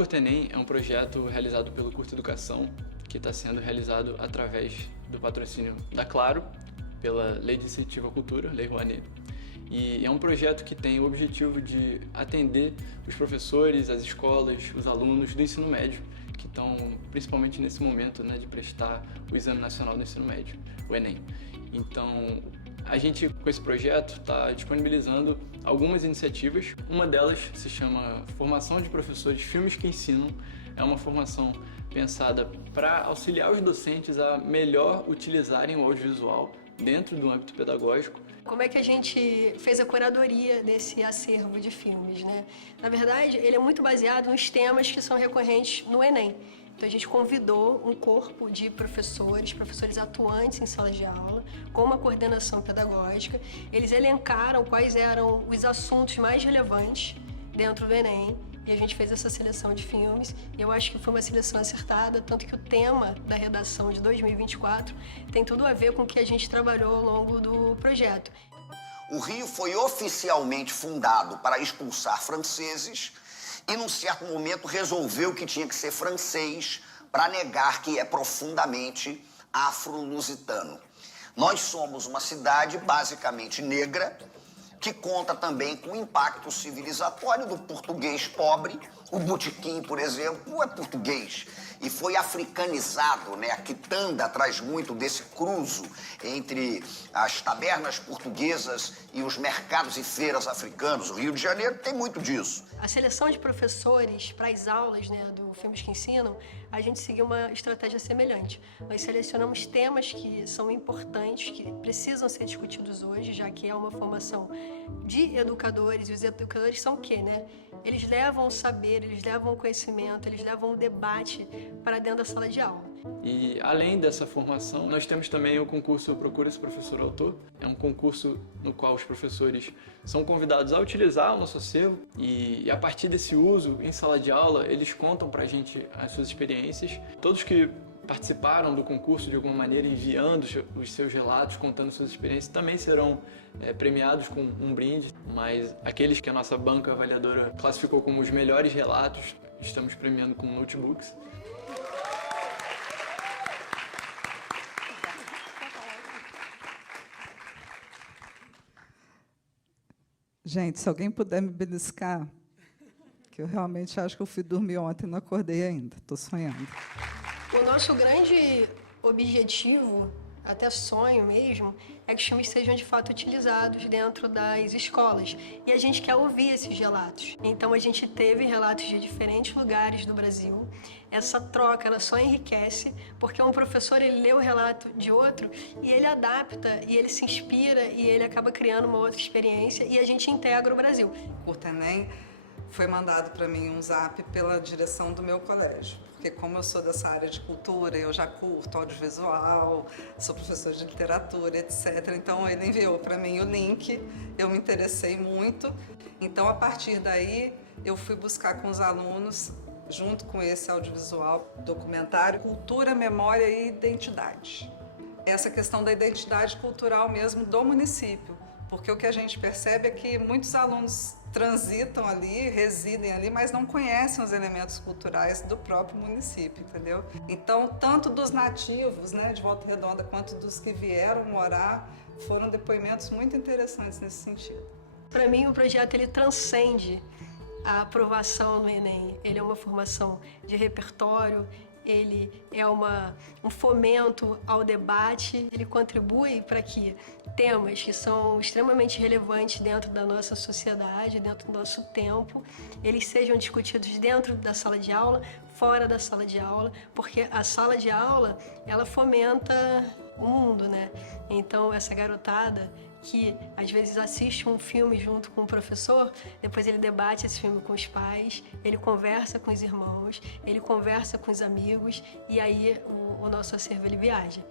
Curta Enem é um projeto realizado pelo Curta Educação, que está sendo realizado através do patrocínio da Claro, pela Lei de Incentivo à Cultura, Lei Rouanet. E é um projeto que tem o objetivo de atender os professores, as escolas, os alunos do ensino médio, que estão principalmente nesse momento, né, de prestar o Exame Nacional do Ensino Médio, o Enem. Então, a gente, com esse projeto, está disponibilizando algumas iniciativas. Uma delas se chama Formação de Professores Filmes que Ensinam. É uma formação pensada para auxiliar os docentes a melhor utilizarem o audiovisual dentro do âmbito pedagógico. Como é que a gente fez a curadoria desse acervo de filmes, né? Na verdade, ele é muito baseado nos temas que são recorrentes no Enem. Então, a gente convidou um corpo de professores atuantes em salas de aula, com uma coordenação pedagógica. Eles elencaram quais eram os assuntos mais relevantes dentro do Enem. E a gente fez essa seleção de filmes. E eu acho que foi uma seleção acertada, tanto que o tema da redação de 2024 tem tudo a ver com o que a gente trabalhou ao longo do projeto. O Rio foi oficialmente fundado para expulsar franceses e, num certo momento, resolveu que tinha que ser francês para negar que é profundamente afro-lusitano. Nós somos uma cidade basicamente negra, que conta também com o impacto civilizatório do português pobre. O botequim, por exemplo, é português e foi africanizado, né? A quitanda traz muito desse cruzo entre as tabernas portuguesas e os mercados e feiras africanos. O Rio de Janeiro tem muito disso. A seleção de professores para as aulas, né, do Filmes que Ensinam, a gente seguiu uma estratégia semelhante. Nós selecionamos temas que são importantes, que precisam ser discutidos hoje, já que é uma formação de educadores, e os educadores são o quê, né? Eles levam o saber, eles levam o conhecimento, eles levam o debate para dentro da sala de aula. E além dessa formação, nós temos também o concurso Procura-se Professor Autor. É um concurso no qual os professores são convidados a utilizar o nosso acervo e a partir desse uso em sala de aula, eles contam pra gente as suas experiências. Todos que participaram do concurso de alguma maneira, enviando os seus relatos, contando suas experiências, também serão premiados com um brinde, mas aqueles que a nossa banca avaliadora classificou como os melhores relatos, estamos premiando com notebooks. Gente, se alguém puder me beliscar, que eu realmente acho que eu fui dormir ontem e não acordei ainda, estou sonhando. O nosso grande objetivo, até sonho mesmo, é que os filmes sejam de fato utilizados dentro das escolas. E a gente quer ouvir esses relatos. Então a gente teve relatos de diferentes lugares do Brasil. Essa troca, ela só enriquece, porque um professor, ele lê o relato de outro e ele adapta, e ele se inspira, e ele acaba criando uma outra experiência, e a gente integra o Brasil. Curta Enem foi mandado para mim um zap pela direção do meu colégio, porque como eu sou dessa área de cultura, eu já curto audiovisual, sou professora de literatura, etc. Então ele enviou para mim o link, eu me interessei muito. Então a partir daí eu fui buscar com os alunos, junto com esse audiovisual, documentário, Cultura, Memória e Identidade. Essa questão da identidade cultural mesmo do município, porque o que a gente percebe é que muitos alunos transitam ali, residem ali, mas não conhecem os elementos culturais do próprio município, entendeu? Então, tanto dos nativos, né, de Volta Redonda, quanto dos que vieram morar, foram depoimentos muito interessantes nesse sentido. Para mim, o projeto, ele transcende a aprovação no Enem. Ele é uma formação de repertório, ele é um fomento ao debate, ele contribui para que temas que são extremamente relevantes dentro da nossa sociedade, dentro do nosso tempo, eles sejam discutidos dentro da sala de aula, fora da sala de aula, porque a sala de aula, ela fomenta o mundo, né? Então, essa garotada que às vezes assiste um filme junto com o professor, depois ele debate esse filme com os pais, ele conversa com os irmãos, ele conversa com os amigos, e aí o nosso acervo, ele viaja.